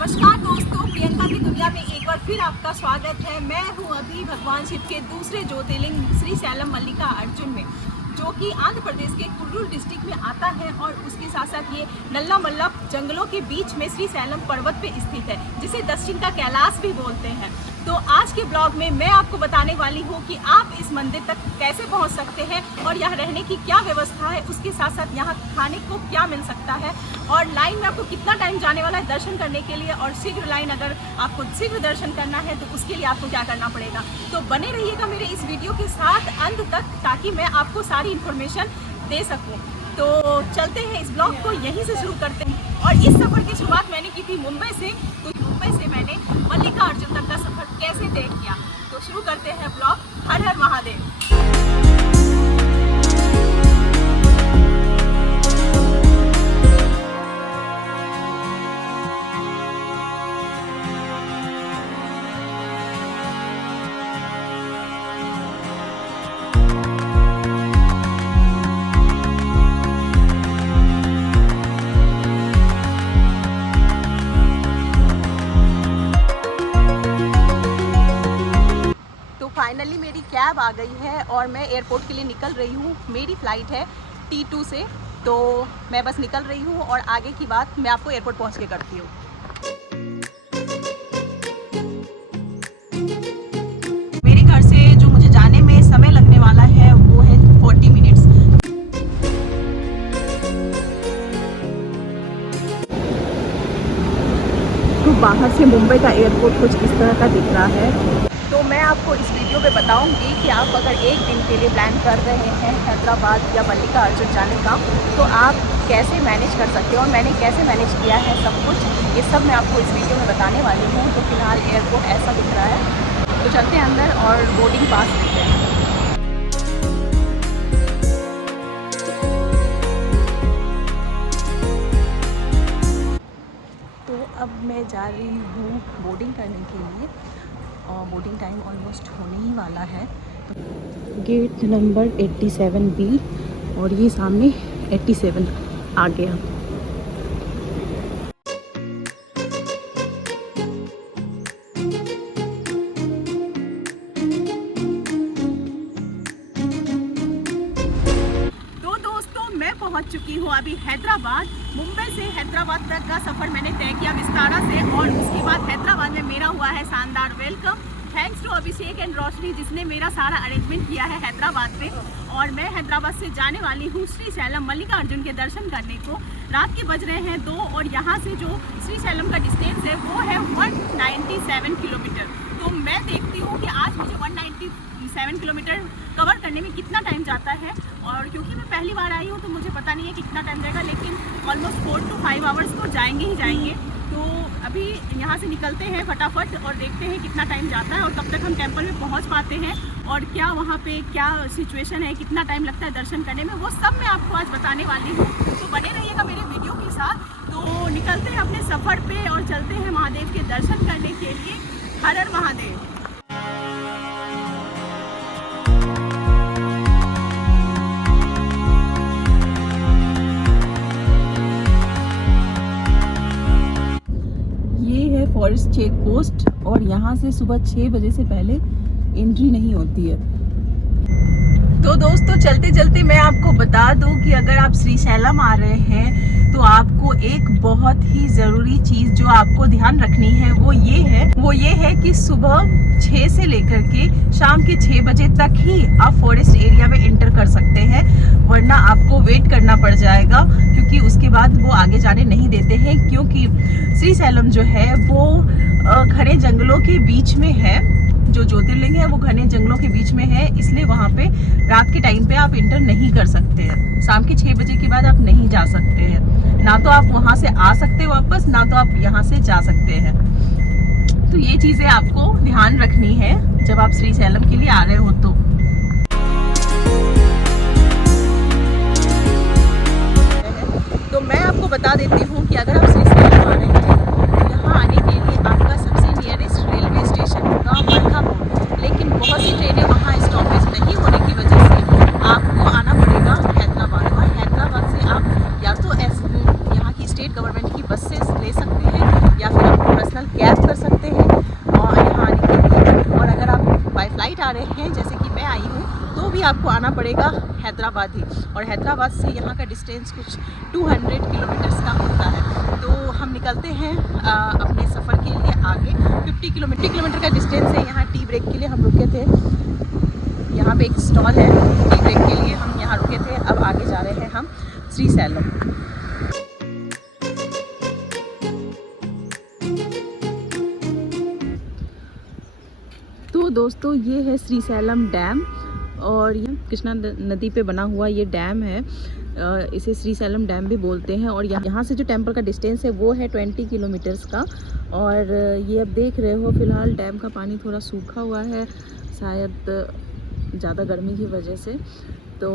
नमस्कार दोस्तों, प्रियंका की दुनिया में एक बार फिर आपका स्वागत है। मैं हूं अभी भगवान शिव के दूसरे ज्योतिर्लिंग श्री शैलम मल्लिकार्जुन में, जो कि आंध्र प्रदेश के कुर्नूल डिस्ट्रिक्ट में आता है और उसके साथ साथ ये नल्लामल्ला जंगलों के बीच में श्री शैलम पर्वत पे स्थित है, जिसे दक्षिण का कैलाश भी बोलते हैं। तो आज के ब्लॉग में मैं आपको बताने वाली हूँ कि आप इस मंदिर तक कैसे पहुँच सकते हैं और यहाँ रहने की क्या व्यवस्था है, उसके साथ साथ यहाँ खाने को क्या मिल सकता है और लाइन में आपको कितना टाइम जाने वाला है दर्शन करने के लिए, और शीघ्र लाइन अगर आपको शीघ्र दर्शन करना है तो उसके लिए आपको क्या करना पड़ेगा। तो बने रहिएगा मेरे इस वीडियो के साथ अंत तक, ताकि मैं आपको सारी इन्फॉर्मेशन दे सकूं। तो चलते हैं, इस ब्लॉग को यहीं से शुरू करते हैं। और इस सफ़र की शुरुआत मैंने की थी मुंबई से, तो मुंबई से मैंने मल्लिकार्जुन तक का सफ़र कैसे तय किया। तो शुरू करते हैं ब्लॉग। हर हर महादेव। फाइनली मेरी कैब आ गई है और मैं एयरपोर्ट के लिए निकल रही हूँ। मेरी फ़्लाइट है T2 से, तो मैं बस निकल रही हूँ और आगे की बात मैं आपको एयरपोर्ट पहुँच के करती हूँ। मेरे घर से जो मुझे जाने में समय लगने वाला है वो है 40 मिनट्स। तो बाहर से मुंबई का एयरपोर्ट कुछ इस तरह का दिख रहा है। तो मैं आपको इस वीडियो पे बताऊंगी कि आप अगर एक दिन के लिए प्लान कर रहे हैं हैदराबाद या मल्लिकार्जुन जाने का, तो आप कैसे मैनेज कर सकते हो और मैंने कैसे मैनेज किया है सब कुछ, ये सब मैं आपको इस वीडियो में बताने वाली हूँ। तो फिलहाल एयरपोर्ट ऐसा दिख रहा है, तो चलते हैं अंदर और बोर्डिंग पास लेते हैं। तो अब मैं जा रही हूँ बोर्डिंग करने के लिए और बोर्डिंग टाइम ऑलमोस्ट होने ही वाला है। गेट नंबर 87B और ये सामने 87 आ गया। तो दोस्तों, मैं पहुंच चुकी हूँ अभी हैदराबाद। मुंबई से हैदराबाद तक का सफ़र मैंने तय किया विस्तारा से, और उसके बाद हैदराबाद में मेरा हुआ है शानदार welcome. Thanks to Abhishek and Roshni, जिसने मेरा सारा अरेंजमेंट किया है हैदराबाद में। और मैं हैदराबाद से जाने वाली हूँ श्री शैलम मल्लिकार्जुन के दर्शन करने को। रात के बज रहे हैं 2 और यहाँ से जो श्री शैलम का डिस्टेंस है वो है 197 किलोमीटर। तो मैं देखती हूँ कि आज मुझे 197 किलोमीटर कवर करने में कितना टाइम जाता है। और क्योंकि मैं पहली बार आई हूँ तो मुझे पता नहीं है कितना टाइम जाएगा, लेकिन ऑलमोस्ट 4 to 5 आवर्स तो जाएंगे ही जाएंगे। तो अभी यहाँ से निकलते हैं फटाफट और देखते हैं कितना टाइम जाता है और कब तक हम टेम्पल में पहुँच पाते हैं, और क्या वहाँ पे क्या सिचुएशन है, कितना टाइम लगता है दर्शन करने में, वो सब मैं आपको आज बताने वाली हूँ। तो बने रहिएगा मेरे वीडियो के साथ। तो निकलते हैं अपने सफ़र पे और चलते हैं महादेव के दर्शन करने के लिए। हर हर महादेव। फॉरेस्ट चेक पोस्ट, और यहाँ से सुबह 6 बजे से पहले एंट्री नहीं होती है। तो दोस्तों, चलते चलते मैं आपको बता दूं कि अगर आप श्री शैलम आ रहे हैं तो आपको एक बहुत ही ज़रूरी चीज़ जो आपको ध्यान रखनी है वो ये है कि सुबह 6 से लेकर के शाम के 6 बजे तक ही आप फॉरेस्ट एरिया में एंटर कर सकते हैं, वरना आपको वेट करना पड़ जाएगा, क्योंकि उसके बाद वो आगे जाने नहीं देते हैं। क्योंकि श्री शैलम जो है वो घने जंगलों के बीच में है, जो ज्योतिर्लिंग है वो घने जंगलों के बीच में है, इसलिए वहाँ पे रात के टाइम पे आप एंटर नहीं कर सकते हैं। शाम के 6 बजे के बाद आप नहीं जा सकते हैं, ना तो आप वहाँ से आ सकते वापस, ना तो आप यहाँ से जा सकते हैं। तो ये चीज़ें आपको ध्यान रखनी है जब आप श्री शैलम के लिए आ रहे हो। तो मैं आपको बता देती हूँ कि अगर आप श्री शैलम आ रहे हैं तो यहाँ आने के लिए आपका सबसे नियरेस्ट रेलवे स्टेशन होगा मरकापुर, लेकिन बहुत सी ट्रेनें वहाँ स्टॉपेज नहीं होने की वजह से आपको आना पड़ेगा हैदराबाद, और हैदराबाद से आप या तो यहाँ की स्टेट गवर्नमेंट की बसेस ले सकते हैं या फिर आप आपको आना पड़ेगा हैदराबाद ही, और हैदराबाद से यहाँ का डिस्टेंस कुछ 200 किलोमीटर्स का होता है। तो हम निकलते हैं अपने सफ़र के लिए आगे। 50 किलोमीटर का डिस्टेंस है। यहाँ टी ब्रेक के लिए हम रुके थे, यहाँ पे एक स्टॉल है टी ब्रेक के लिए, हम यहाँ रुके थे। अब आगे जा रहे हैं हम श्रीशैलम। तो दोस्तों ये है श्रीशैलम डैम, और ये कृष्णा नदी पे बना हुआ ये डैम है। इसे श्रीशैलम डैम भी बोलते हैं। और यहाँ से जो टेम्पल का डिस्टेंस है वो है 20 किलोमीटर्स का। और ये अब देख रहे हो फिलहाल डैम का पानी थोड़ा सूखा हुआ है, शायद ज़्यादा गर्मी की वजह से। तो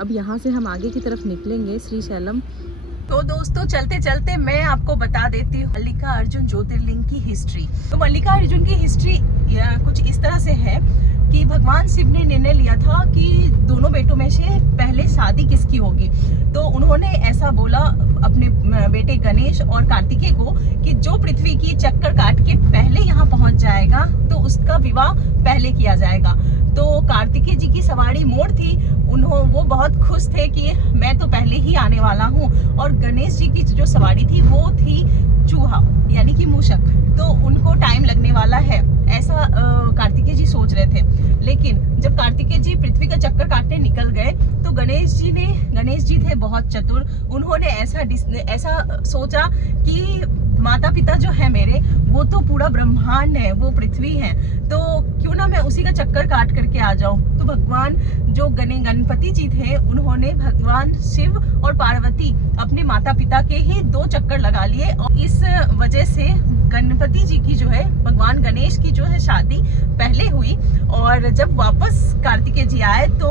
अब यहाँ से हम आगे की तरफ निकलेंगे श्रीशैलम। तो दोस्तों चलते चलते मैं आपको बता देती हूँ मल्लिकार्जुन ज्योतिर्लिंग की हिस्ट्री। तो मल्लिकार्जुन की हिस्ट्री कुछ इस तरह से है कि भगवान शिव ने निर्णय लिया था कि दोनों बेटों में से पहले शादी किसकी होगी। तो उन्होंने ऐसा बोला अपने बेटे गणेश और कार्तिकेय को कि जो पृथ्वी की चक्कर काट के पहले यहाँ पहुँच जाएगा तो उसका विवाह पहले किया जाएगा। तो कार्तिकेय जी की सवारी मोर थी, वो बहुत खुश थे कि मैं तो पहले ही आने वाला हूँ। और गणेश जी की जो सवारी थी वो थी चूहा यानी कि मूषक, तो उनको टाइम लगने वाला है, ऐसा कार्तिकेय जी सोच रहे थे। लेकिन जब कार्तिकेय जी पृथ्वी का चक्कर काटने निकल गए तो गणेश जी थे बहुत चतुर। उन्होंने ऐसा सोचा कि माता पिता जो है मेरे वो तो पूरा ब्रह्मांड है, वो पृथ्वी है, तो क्यों ना मैं उसी का चक्कर काट करके आ जाऊं। तो भगवान जो गणपति जी थे उन्होंने भगवान शिव और पार्वती अपने माता पिता के ही 2 चक्कर लगा लिए। और इस वजह से गणपति जी की जो है भगवान गणेश की जो है शादी पहले हुई। और जब वापस कार्तिकेय जी आए तो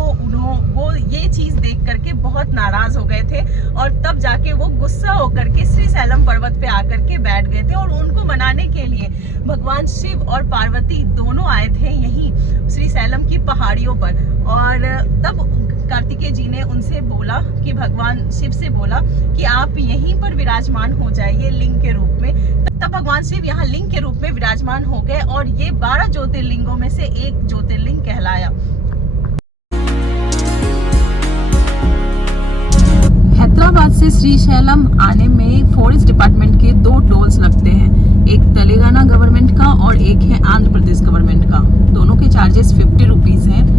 वो ये चीज देख करके बहुत नाराज हो गए थे, और तब जाके वो गुस्सा होकर के श्रीशैलम पर्वत पे आकर के बैठ गए थे। और उनको मनाने के लिए भगवान शिव और पार्वती दोनों आए थे यहीं श्रीशैलम की पहाड़ियों पर। और तब कार्तिकेय जी ने उनसे बोला कि भगवान शिव से बोला कि आप यहीं पर विराजमान हो जाइए लिंग के रूप में। तब भगवान शिव यहाँ लिंग के रूप में विराजमान हो गए और ये 12 ज्योतिर्लिंगों में से एक ज्योतिर्लिंग कहलाया। हैदराबाद से श्रीशैलम आने में फॉरेस्ट डिपार्टमेंट के 2 टोल्स लगते हैं, एक तेलंगाना गवर्नमेंट का और एक है आंध्र प्रदेश गवर्नमेंट का। दोनों के चार्जेस 50 रुपीज़ हैं।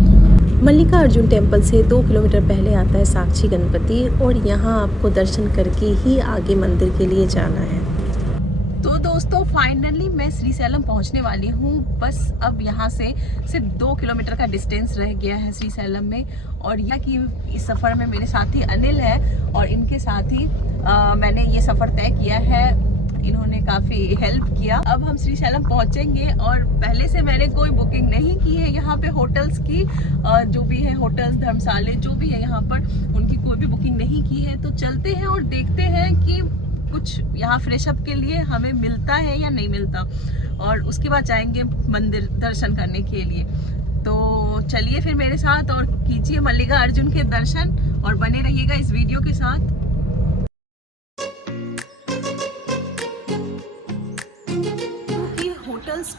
मल्लिकार्जुन टेम्पल से 2 किलोमीटर पहले आता है साक्षी गणपति, और यहाँ आपको दर्शन करके ही आगे मंदिर के लिए जाना है। तो दोस्तों फाइनली मैं श्रीशैलम पहुंचने वाली हूँ। बस अब यहाँ से सिर्फ 2 किलोमीटर का डिस्टेंस रह गया है श्रीशैलम में। और यह कि इस सफ़र में मेरे साथी अनिल है और इनके साथ ही मैंने ये सफ़र तय किया है। इन्होंने काफ़ी हेल्प किया। अब हम श्रीशैलम पहुंचेंगे और पहले से मैंने कोई बुकिंग नहीं की है यहाँ पे होटल्स की, जो भी है होटल्स धर्मशाले जो भी है यहाँ पर उनकी कोई भी बुकिंग नहीं की है। तो चलते हैं और देखते हैं कि कुछ यहाँ फ्रेश अप के लिए हमें मिलता है या नहीं मिलता, और उसके बाद जाएंगे मंदिर दर्शन करने के लिए। तो चलिए फिर मेरे साथ और कीजिए मल्लिकार्जुन के दर्शन और बने रहिएगा इस वीडियो के साथ।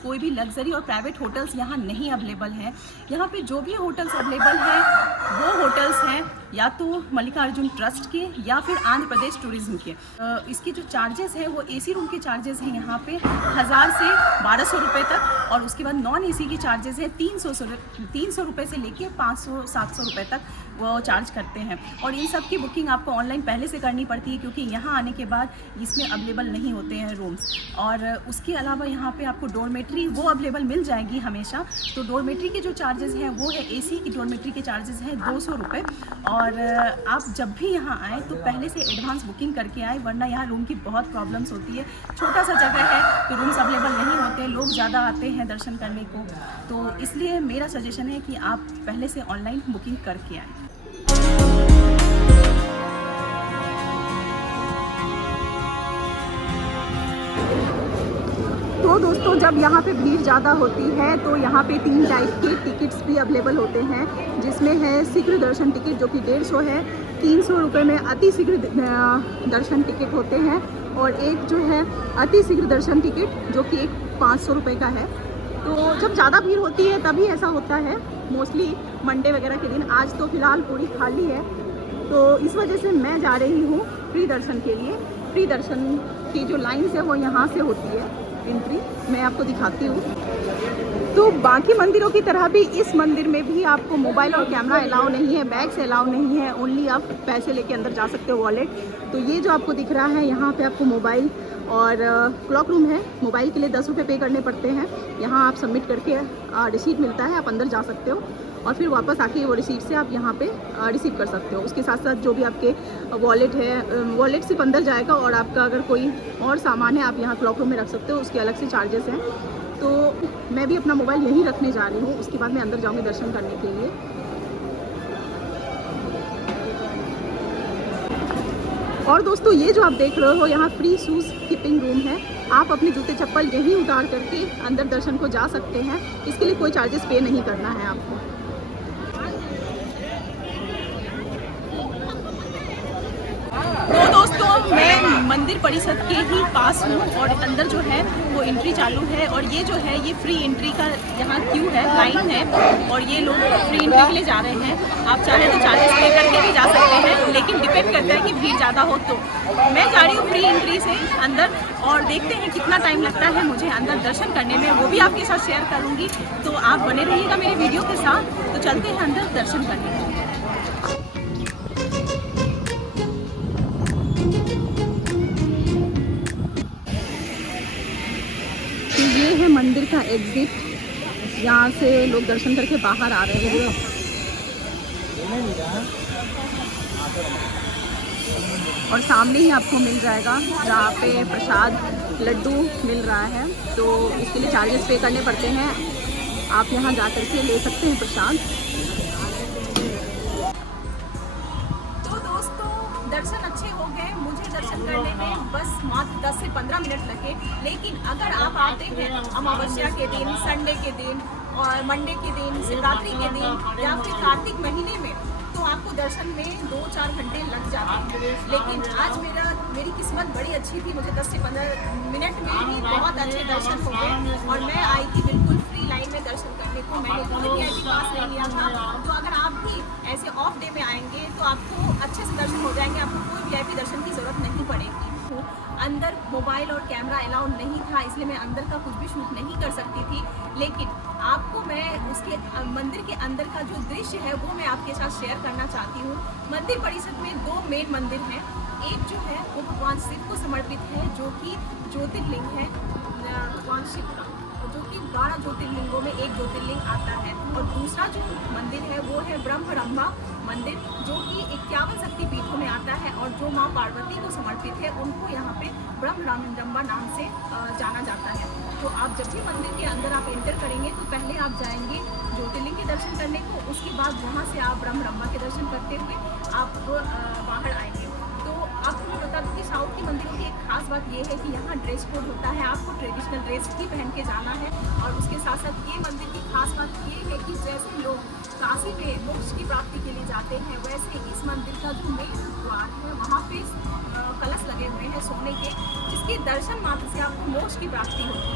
कोई भी लग्जरी और प्राइवेट होटल्स यहाँ नहीं अवेलेबल है। यहाँ पे जो भी होटल्स अवेलेबल हैं वो होटल्स हैं या तो मल्लिकार्जुन ट्रस्ट के या फिर आंध्र प्रदेश टूरिज्म के। इसके जो चार्जेस हैं वो एसी रूम के चार्जेस हैं यहाँ पे 1000 से 1200 रुपये तक, और उसके बाद नॉन एसी की चार्जेस है 300 रुपये से लेके 500-700 रुपये तक वो चार्ज करते हैं। और इन सब की बुकिंग आपको ऑनलाइन पहले से करनी पड़ती है क्योंकि यहाँ आने के बाद इसमें अवेलेबल नहीं होते हैं रूम्स। और उसके अलावा यहाँ पे आपको डॉर्मेट्री वो अवेलेबल मिल जाएगी हमेशा। तो डॉर्मेट्री के जो चार्जेस हैं वो है एसी की डॉर्मेट्री के चार्जेस हैं 200 रुपये। और आप जब भी यहाँ आएँ तो पहले से एडवांस बुकिंग करके आए, वरना यहाँ रूम की बहुत प्रॉब्लम्स होती है। छोटा सा जगह है तो रूम्स अवेलेबल नहीं होते, लोग ज़्यादा आते हैं दर्शन करने को। तो इसलिए मेरा सजेशन है कि आप पहले से ऑनलाइन बुकिंग करके आएँ। तो दोस्तों जब यहाँ पे भीड़ ज़्यादा होती है तो यहाँ पे 3 टाइप के टिकट्स भी अवेलेबल होते हैं, जिसमें है शीघ्र दर्शन टिकट जो कि 150 है, 300 रुपये में अति शीघ्र दर्शन टिकट होते हैं, और एक जो है अति शीघ्र दर्शन टिकट जो कि 500 रुपये का है। तो जब ज़्यादा भीड़ होती है तभी ऐसा होता है मोस्टली, मंडे वगैरह के दिन। आज तो फ़िलहाल पूरी खाली है, तो इस वजह से मैं जा रही हूँ फ्री दर्शन के लिए। फ्री दर्शन की जो लाइन्स है वो यहाँ से होती है एंट्री, मैं आपको दिखाती हूँ। तो बाकी मंदिरों की तरह भी इस मंदिर में भी आपको मोबाइल और कैमरा अलाउ नहीं है, बैग्स अलाउ नहीं है, ओनली आप पैसे लेके अंदर जा सकते हो, वॉलेट। तो ये जो आपको दिख रहा है यहाँ पे आपको मोबाइल और क्लॉक रूम है। मोबाइल के लिए 10 रुपये पे करने पड़ते हैं। यहाँ आप सबमिट करके रिसीट मिलता है, आप अंदर जा सकते हो और फिर वापस आके वो रिसीट से आप यहाँ पे रिसीव कर सकते हो। उसके साथ साथ जो भी आपके वॉलेट है, वॉलेट सिर्फ अंदर जाएगा और आपका अगर कोई और सामान है आप यहाँ क्लॉक रूम में रख सकते हो, उसके अलग से चार्जेस हैं। तो मैं भी अपना मोबाइल यहीं रखने जा रही हूँ, उसके बाद मैं अंदर जाऊँगी दर्शन करने के लिए। और दोस्तों ये जो आप देख रहे हो यहाँ फ्री शूज़ कीपिंग रूम है। आप अपने जूते चप्पल यहीं उतार करके अंदर दर्शन को जा सकते हैं। इसके लिए कोई चार्जेस पे नहीं करना है आपको। तो दोस्तों मैं मंदिर परिषद के ही पास हूँ और अंदर जो है वो एंट्री चालू है और ये जो है ये फ्री एंट्री का यहाँ क्यू है, लाइन है और ये लोग फ्री एंट्री के लिए जा रहे हैं। आप चाहे तो चार्जेस पे करके भी जा सकते हैं, लेकिन डिपेंड करता है कि भीड़ ज़्यादा हो तो। मैं जा रही हूँ फ्री एंट्री से अंदर और देखते हैं कितना टाइम लगता है मुझे अंदर दर्शन करने में, वो भी आपके साथ शेयर करूँगी। तो आप बने रहिएगा मेरे वीडियो के साथ। तो चलते हैं अंदर दर्शन करने के लिए। ये है मंदिर का एग्जिट, यहाँ से लोग दर्शन करके बाहर आ रहे हैं। और सामने ही आपको मिल जाएगा जहाँ पे प्रसाद लड्डू मिल रहा है, तो इसके लिए चार्जेस पे करने पड़ते हैं। आप यहाँ जा कर के ले सकते हैं प्रसाद। तो दोस्तों दर्शन अच्छे हो गए। मुझे दर्शन करने में बस मात्र 10 से 15 मिनट लगे, लेकिन अगर आप आते हैं अमावस्या के दिन, संडे के दिन और मंडे के दिन, शिवरात्रि के दिन या फिर कार्तिक महीने में, तो आपको दर्शन में 2-4 घंटे लग जाते हैं। लेकिन आज मेरी किस्मत बड़ी अच्छी थी, मुझे 10 से 15 मिनट में ही बहुत अच्छे दर्शन हो गए और मैं आई थी बिल्कुल फ्री लाइन में दर्शन करने को। मैंने कोई VIP पास नहीं लिया था। तो अगर आप भी ऐसे ऑफ डे में आएंगे तो आपको अच्छे से दर्शन हो जाएंगे, आपको कोई VIP दर्शन की ज़रूरत नहीं पड़ेगी। अंदर मोबाइल और कैमरा अलाउड नहीं था, इसलिए मैं अंदर का कुछ भी शूट नहीं कर सकती थी। लेकिन आपको मैं उसके मंदिर के अंदर का जो दृश्य है वो मैं आपके साथ शेयर करना चाहती हूँ। मंदिर परिषद में 2 मेन मंदिर हैं। एक जो है वो भगवान शिव को समर्पित है, जो कि ज्योतिर्लिंग है भगवान शिव का, जो कि 12 ज्योतिर्लिंगों में एक ज्योतिर्लिंग आता है। और दूसरा जो मंदिर है वो है ब्रह्मरंभा मंदिर, जो कि 51 शक्तिपीठों में आता है और जो माँ पार्वती को समर्पित है, उनको यहाँ पे ब्रह्मरंभा नाम से जाना जाता है। तो आप जब भी मंदिर के अंदर आप एंटर करेंगे तो पहले आप जाएंगे ज्योतिर्लिंग के दर्शन करने को, उसके बाद वहाँ से आप ब्रह्मरंभा के दर्शन करते हुए आप बाहर आएंगे। तो आपको मैं बता दूँ कि साउथ के मंदिरों की एक खास बात ये है कि यहाँ ड्रेस कोड होता है, आपको ट्रेडिशनल ड्रेस ही पहन के जाना है। और उसके साथ साथ ये मंदिर की खास बात ये है कि जैसे लोग काशी में मोक्ष की प्राप्ति के लिए जाते हैं, वैसे इस मंदिर का जो मेन द्वार है वहाँ पे कलश लगे हुए हैं सोने के, जिसके दर्शन मात्र से आपको मोक्ष की प्राप्ति होती है।